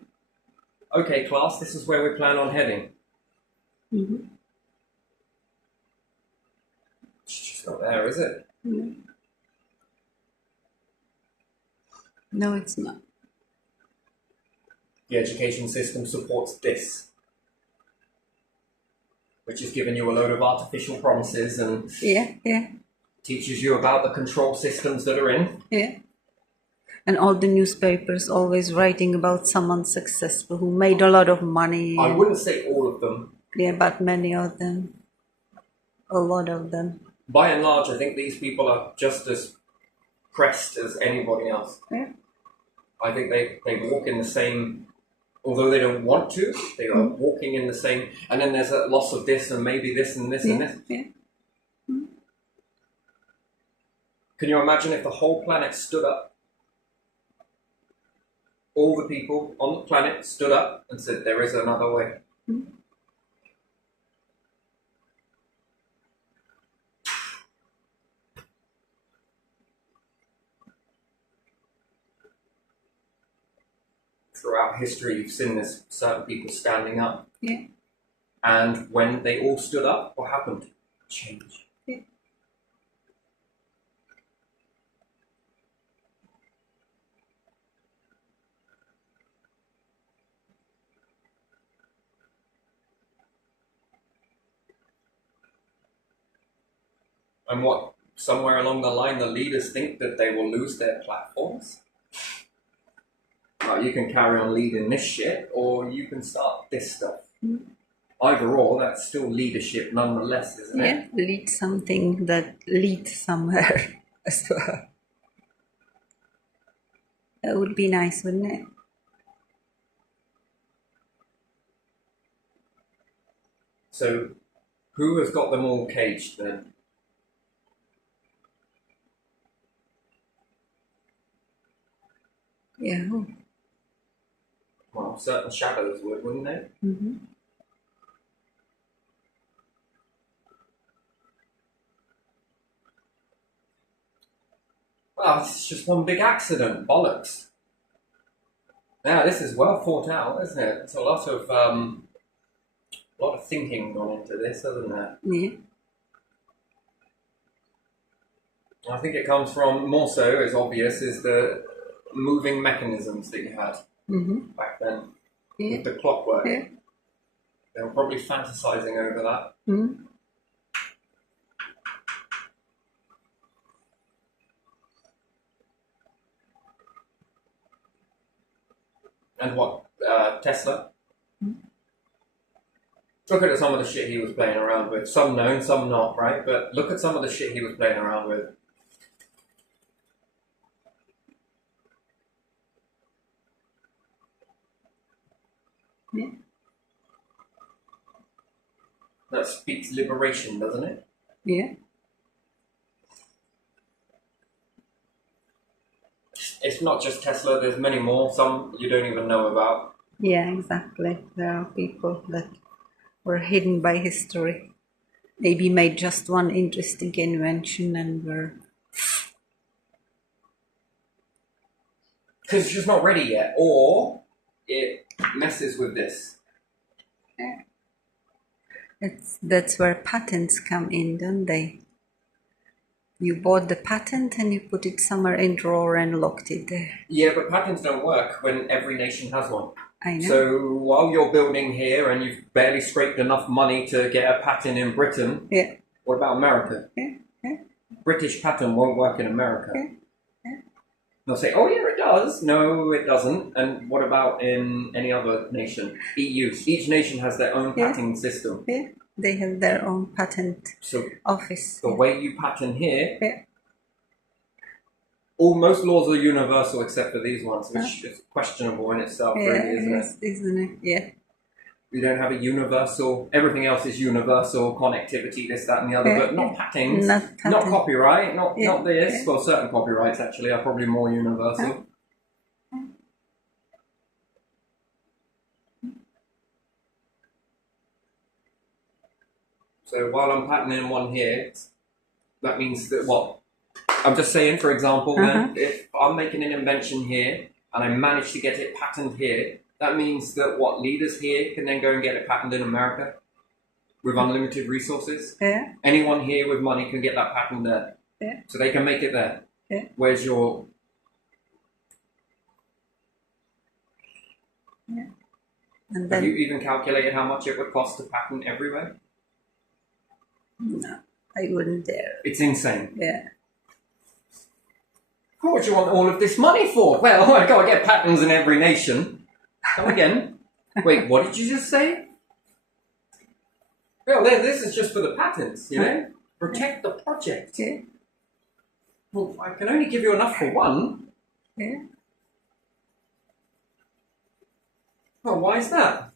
Okay, class, this is where we plan on heading. It's just not there, is it? No, it's not. The education system supports this, which is giving you a load of artificial promises and teaches you about the control systems that are in. Yeah. And all the newspapers always writing about someone successful who made a lot of money. I wouldn't say all of them. Yeah, but many of them. A lot of them. By and large, I think these people are just as pressed as anybody else. Yeah. I think they walk in the same, although they don't want to, they are walking in the same, and then there's a loss of this and maybe this and this and this. Yeah. Can you imagine if the whole planet stood up? All the people on the planet stood up and said, there is another way. throughout history, you've seen this certain people standing up. Yeah. And when they all stood up, what happened? Change. Yeah. And what, somewhere along the line, the leaders think that they will lose their platforms? You can carry on leading this shit, or you can start this stuff. Mm. Either or, that's still leadership nonetheless, isn't it? Yeah, lead something that leads somewhere as well. That would be nice, wouldn't it? So, who has got them all caged then? Yeah. Well, certain shadows would, wouldn't they? Mm-hmm. Well, it's just one big accident. Bollocks. Now, this is well thought out, isn't it? It's a lot of thinking gone into this, hasn't there? Yeah. I think it comes from, more so, it's obvious, is the moving mechanisms that you had back then. Yeah. With the clockwork. Yeah. They were probably fantasizing over that. Mm-hmm. And what? Tesla? Look at some of the shit he was playing around with. Some known, some not, right? But look at some of the shit he was playing around with. Yeah. That speaks liberation, doesn't it? Yeah. It's not just Tesla, there's many more, some you don't even know about. Yeah, exactly. There are people that were hidden by history. Maybe made just one interesting invention and were... Because it's just not ready yet, or it messes with this. That's where patents come in, don't they? You bought the patent and you put it somewhere in drawer and locked it there. Yeah, but patents don't work when every nation has one. I know. So while you're building here and you've barely scraped enough money to get a patent in Britain, Yeah. what about America? Yeah. Yeah. British patent won't work in America. Yeah. Yeah. They'll say, oh yeah, it does. No, it doesn't. And what about in any other nation? EU. Each nation has their own Yeah. patenting system. Yeah. They have their own patent So office. the way you patent here, Yeah. most laws are universal except for these ones, which is questionable in itself, Yeah, really, isn't it? isn't it? Yeah. We don't have a universal, everything else is universal, connectivity, this, that and the other, Yeah, but not patents, Not not patent. copyright, not this. Yeah. Well, certain copyrights actually are probably more universal. So while I'm patenting one here, that means that what? I'm just saying, for example, then, if I'm making an invention here and I manage to get it patented here, that means that what, leaders here can then go and get it patented in America with unlimited resources? Yeah. Anyone here with money can get that patent there. Yeah. So they can make it there. Yeah. Where's your... Yeah. And Have then you even calculated how much it would cost to patent everywhere? no, I wouldn't dare. It's insane. Yeah. What do you want all of this money for? Well, I gotta get patents in every nation. Come again. Wait, what did you just say? Well, this is just for the patents, you know? Protect the project. Yeah. Well, I can only give you enough for one. Yeah. Well, why is that?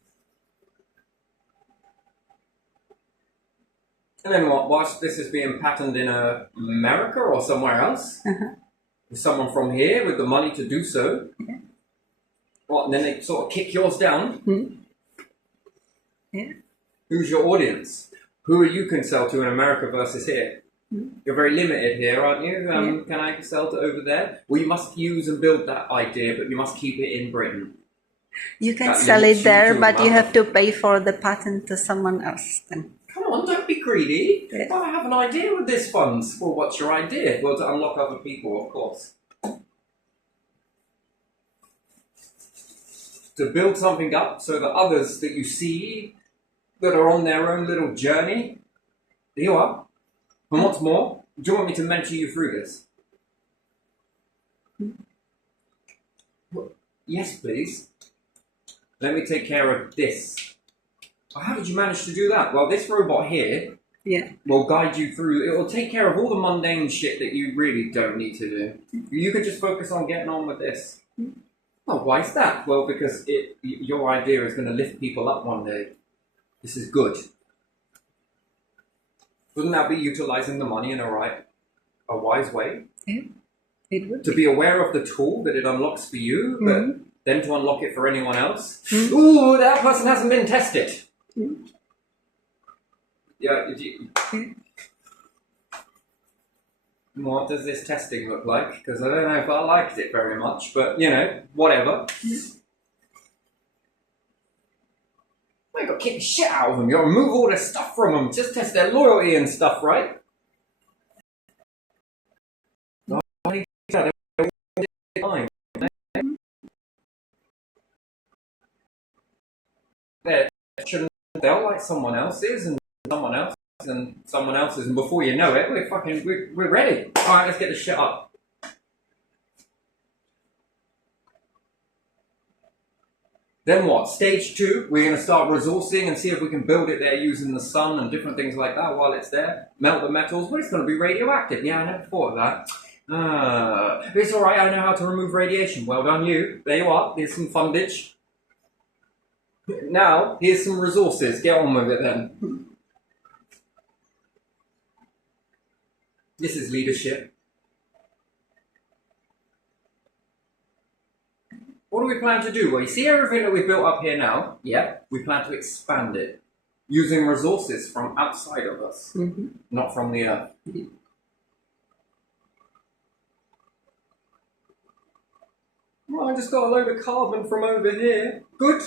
And then what, whilst this is being patented in America or somewhere else, with someone from here with the money to do so, what, and then they sort of kick yours down? Yeah. Who's your audience? Who are you can sell to in America versus here? You're very limited here, aren't you? Can I sell to over there? Well, you must use and build that idea, but you must keep it in Britain. You can That sell limits it you there, to but you amount have of- to pay for the patent to someone else then. Come on, don't be greedy. Yeah. I have an idea with this funds. Well, what's your idea? Well, to unlock other people, of course. To build something up so that others that you see that are on their own little journey, there you are. And what's more, do you want me to mentor you through this? Well, yes, please. Let me take care of this. How did you manage to do that? Well, this robot here will guide you through. It will take care of all the mundane shit that you really don't need to do. You can just focus on getting on with this. Well, why is that? Well, because your idea is going to lift people up one day. This is good. Wouldn't that be utilizing the money in a wise way? Yeah, it would. To be aware of the tool that it unlocks for you, but then to unlock it for anyone else. Ooh, that person hasn't been tested. Yeah. What does this testing look like? Because I don't know if I liked it very much, but you know, whatever. Well, you got to kick the shit out of them. You got to remove all the stuff from them. Just test their loyalty and stuff, right? They'll like someone else's and someone else's and someone else's, and before you know it, we're ready. All right, let's get the shit up. Then what? Stage 2, we're going to start resourcing and see if we can build it there using the sun and different things like that while it's there. Melt the metals. Well, it's going to be radioactive. Yeah, I never thought of that. It's alright, I know how to remove radiation. Well done, you. There you are. Here's some fundage. Now, here's some resources. Get on with it then. This is leadership. What do we plan to do? Well, you see everything that we've built up here now? Yeah, we plan to expand it using resources from outside of us, not from the earth. Well, I just got a load of carbon from over here. Good.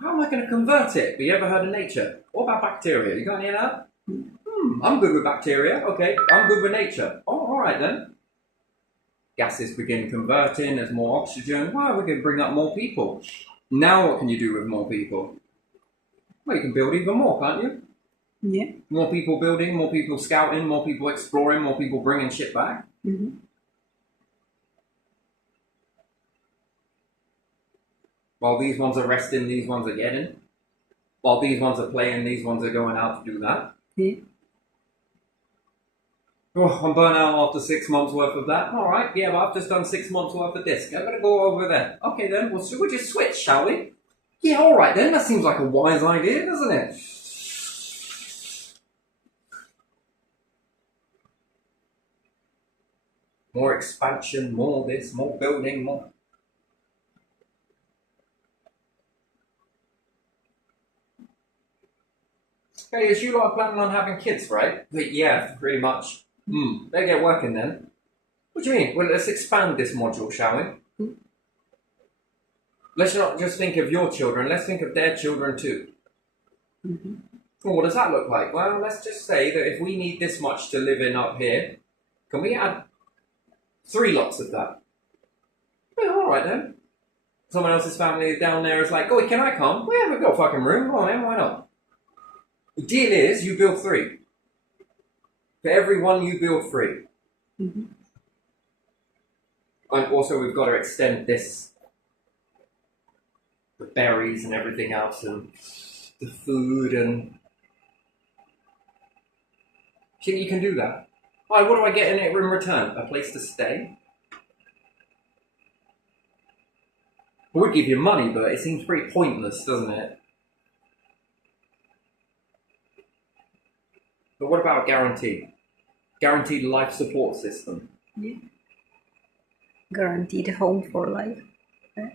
How am I going to convert it? Have you ever heard of nature? What about bacteria? You got any of that? I'm good with bacteria. Okay, I'm good with nature. Oh, all right then. Gases begin converting, there's more oxygen. Wow, we can bring up more people. Now what can you do with more people? Well, you can build even more, can't you? Yeah. More people building, more people scouting, more people exploring, more people bringing shit back. While these ones are resting, these ones are getting. While these ones are playing, these ones are going out to do that. Yeah. Oh, I'm burnt out after 6 months worth of that. All right, yeah, but I've just done 6 months worth of this. I'm going to go over there. Okay then, we'll just switch, shall we? Yeah, all right then. That seems like a wise idea, doesn't it? More expansion, more this, more building, more... Hey, as you lot are planning on having kids, right? Yeah, pretty much. Better get working then. What do you mean? Well, let's expand this module, shall we? Let's not just think of your children, let's think of their children too. Well, what does that look like? Well, let's just say that if we need this much to live in up here, can we add 3 lots of that? Well, alright then. Someone else's family down there is like, oh, can I come? We haven't got a fucking room. Oh, man, why not? The deal is, you build 3. For every one, you build 3. And also, we've got to extend this. The berries and everything else, and the food, and... You can do that. Why, what do I get in it in return? A place to stay? It would give you money, but it seems pretty pointless, doesn't it? But what about guarantee? Guaranteed life support system. Yeah. Guaranteed home for life. Yeah.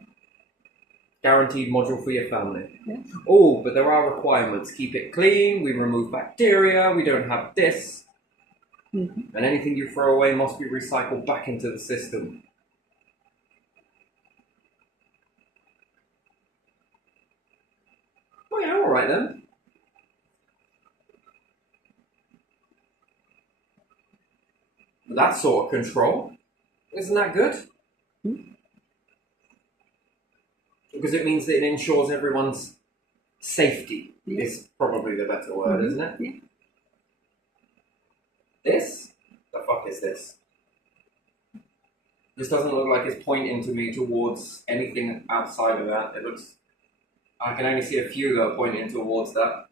Guaranteed module for your family. Yeah. Oh, but there are requirements. Keep it clean, we remove bacteria, we don't have this. And anything you throw away must be recycled back into the system. Oh yeah, all right then. That sort of control, isn't that good? Because it means that it ensures everyone's safety. Is probably the better word, isn't it? Yeah. This? The fuck is this? This doesn't look like it's pointing to me towards anything outside of that. It looks... I can only see a few that are pointing towards that.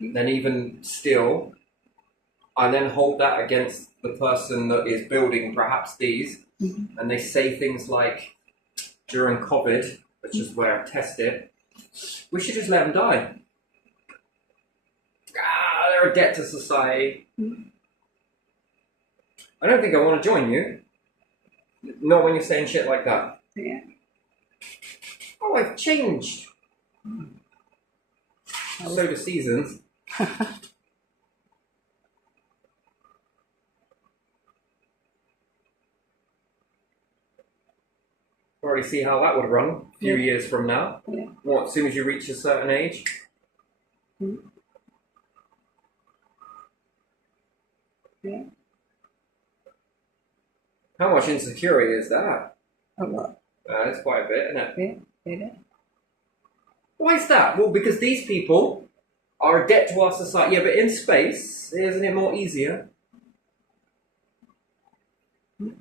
Then even still, I then hold that against the person that is building perhaps these, and they say things like, during COVID, which is where I test it, we should just let them die. They're a debt to society. I don't think I want to join you. Not when you're saying shit like that. Yeah. Oh, I've changed. So do seasons. Already see how that would run a few years from now. Yeah. What, as soon as you reach a certain age? Yeah. How much insecurity is that? A lot. That's quite a bit, isn't it? Yeah, it is. Why is that? Well, because these people are a debt to our society. Yeah, but in space, isn't it more easier? Don't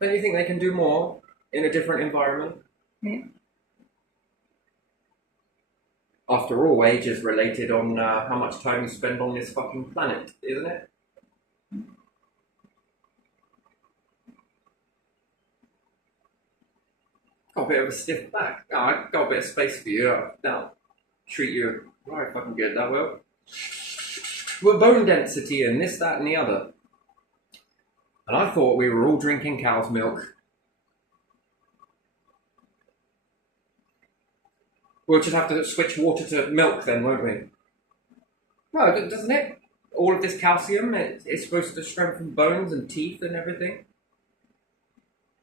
you think they can do more in a different environment? Yeah. After all, age is related on how much time you spend on this fucking planet, isn't it? Got a bit of a stiff back. Oh, I've got a bit of space for you. I'll treat you right fucking good, that will. With bone density and this, that, and the other. And I thought we were all drinking cow's milk. We'll just have to switch water to milk then, won't we? Well, doesn't it? All of this calcium is supposed to strengthen bones and teeth and everything.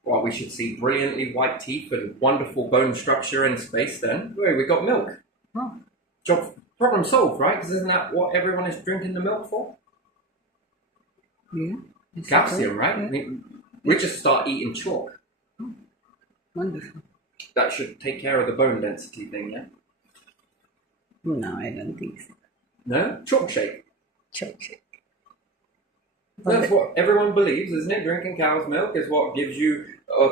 Well, we should see brilliantly white teeth and wonderful bone structure in space then. Wait, we got milk. Oh. Job, problem solved, right? Because isn't that what everyone is drinking the milk for? Yeah. Calcium, right? Yeah. I mean, we just start eating chalk. Oh. Wonderful. That should take care of the bone density thing, yeah? No, I don't think so. No? Chalk shake. Chalk shake. That's what everyone believes, isn't it? Drinking cow's milk is what gives you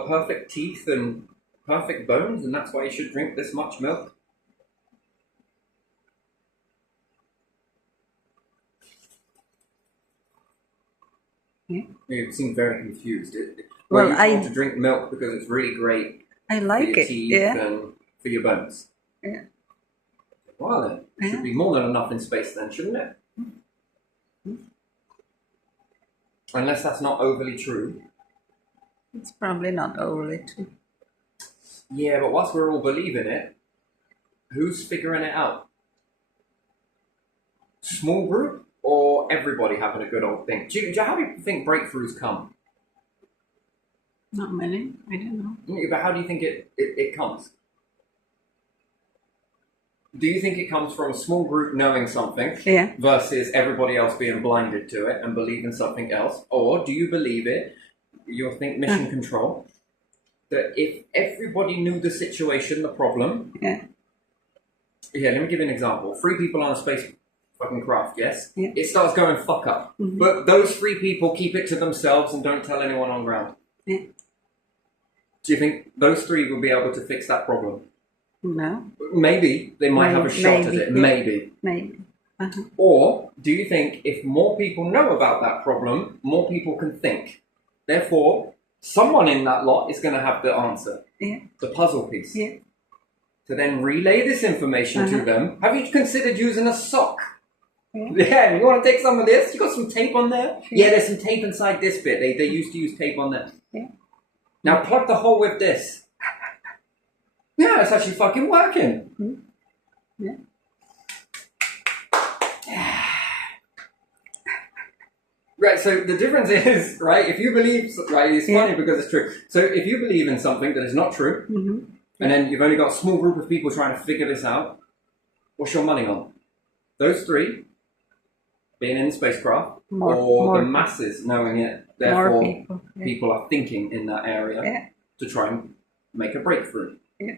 perfect teeth and perfect bones, and that's why you should drink this much milk. Yeah. You seem very confused. Well, you want to drink milk because it's really great I for like your it. teeth Yeah. and for your bones. Yeah. Well then, it should be more than enough in space then, shouldn't it? Unless that's not overly true. It's probably not overly true. Yeah, but whilst we're all believing it, who's figuring it out? Small group or everybody having a good old thing? How do you think breakthroughs come? Not many. I don't know. Yeah, but how do you think it comes? Do you think it comes from a small group knowing something versus everybody else being blinded to it and believing something else? Or do you believe it, you think mission control, that if everybody knew the situation, the problem... Yeah, let me give you an example. 3 people on a space fucking craft, yes? Yeah. It starts going fuck up. Mm-hmm. But those 3 people keep it to themselves and don't tell anyone on ground. Yeah. Do you think those 3 will be able to fix that problem? No. Maybe they might have a shot at it. Maybe. Maybe. Uh-huh. Or do you think if more people know about that problem, more people can think? Therefore, someone in that lot is going to have the answer. Yeah. The puzzle piece. Yeah. To then relay this information to them. Have you considered using a sock? Yeah. You want to take some of this? You got some tape on there? Yeah, there's some tape inside this bit. They used to use tape on there. Yeah. Now plug the hole with this. Yeah, it's actually fucking working. Mm-hmm. Yeah. Right, so the difference is, right, if you believe, right, it's funny because it's true. So if you believe in something that is not true, and then you've only got a small group of people trying to figure this out, what's your money on? Those three being in the spacecraft, or the masses knowing it, therefore people are thinking in that area to try and make a breakthrough. Yeah.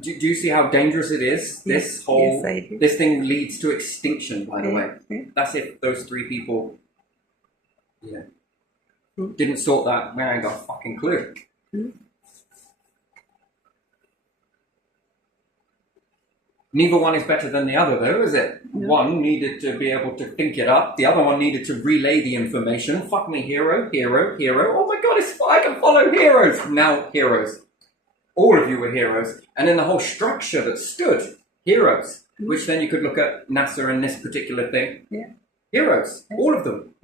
Do you see how dangerous it is? This whole this thing leads to extinction, by the way. That's if those three people didn't sort that. Man, I ain't got a fucking clue. Neither one is better than the other, though, is it? One needed to be able to think it up. The other one needed to relay the information. Fuck me, hero, hero, hero. Oh my god, I can follow heroes. Now, heroes. All of you were heroes. And then the whole structure that stood, heroes, which then you could look at NASA and this particular thing. Heroes, all of them.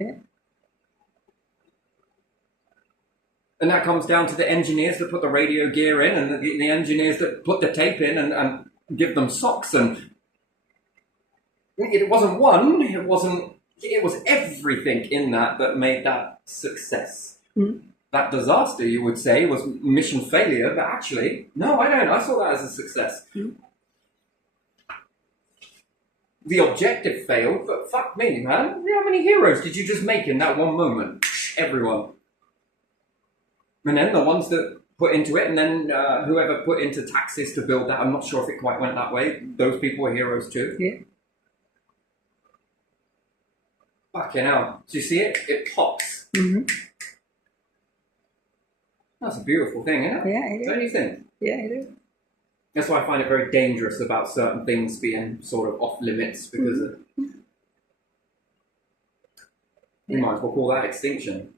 And that comes down to the engineers that put the radio gear in and the engineers that put the tape in and give them socks. And it wasn't one, it was everything in that made that success. That disaster, you would say, was mission failure, but actually, no, I don't. I saw that as a success. The objective failed, but fuck me, man. How many heroes did you just make in that one moment? Everyone. And then the ones that put into it, and then whoever put into taxes to build that, I'm not sure if it quite went that way. Those people were heroes too. Fucking hell. Do you see it? It pops. That's a beautiful thing, isn't it? Yeah, it is. Don't you think? Yeah, it is. That's why I find it very dangerous about certain things being sort of off limits, because you might as well call that extinction.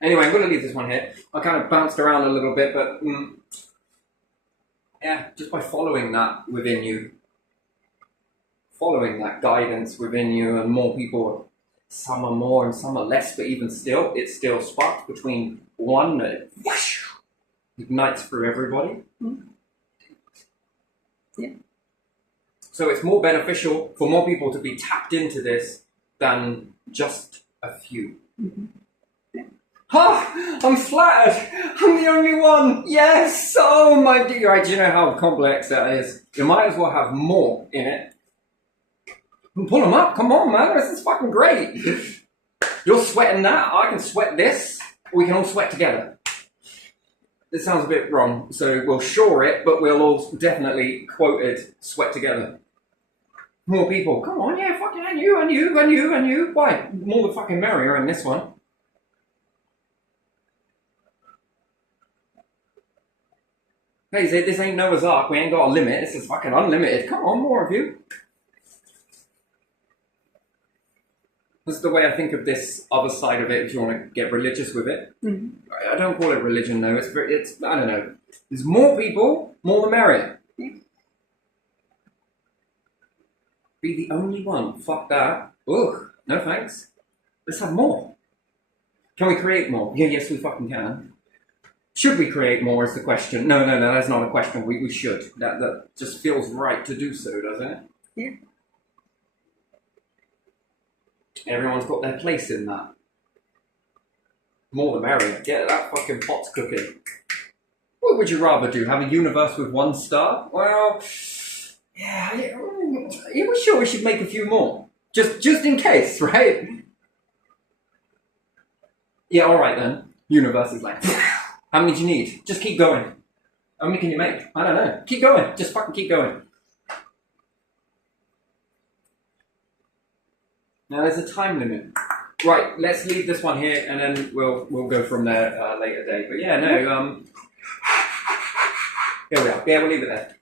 Anyway, I'm going to leave this one here. I kind of bounced around a little bit, but yeah, just by following that within you, following that guidance within you, and more people, some are more and some are less, but even still, it still sparks between one that ignites through everybody. So it's more beneficial for more people to be tapped into this than just a few. I'm flattered. I'm the only one. Yes. Oh my dear. Right, do you know how complex that is? You might as well have more in it. Pull them up. Come on, man. This is fucking great. You're sweating that. I can sweat this. We can all sweat together. This sounds a bit wrong, so we'll shore it, but we'll all definitely quoted sweat together. More people. Come on, yeah, fucking, and you, and you, and you, and you. Why? More the fucking merrier in this one. Hey, this ain't Noah's Ark. We ain't got a limit. This is fucking unlimited. Come on, more of you. This is the way I think of this other side of it, if you want to get religious with it. I don't call it religion, though. It's I don't know. There's more people, more the merrier. Be the only one. Fuck that. Ugh. No thanks. Let's have more. Can we create more? Yeah, yes, we fucking can. Should we create more is the question. No, that's not a question. We should. That just feels right to do so, doesn't it? Yeah. Everyone's got their place in that. More the merrier. Get that fucking pot's cooking. What would you rather do? Have a universe with one star? Well, yeah, we're sure we should make a few more. Just in case, right? Yeah, alright then. Universe is like, how many do you need? Just keep going. How many can you make? I don't know. Keep going. Just fucking keep going. Now there's a time limit. Right, let's leave this one here and then we'll go from there later date. But yeah, no, here we are. Yeah, we'll leave it there.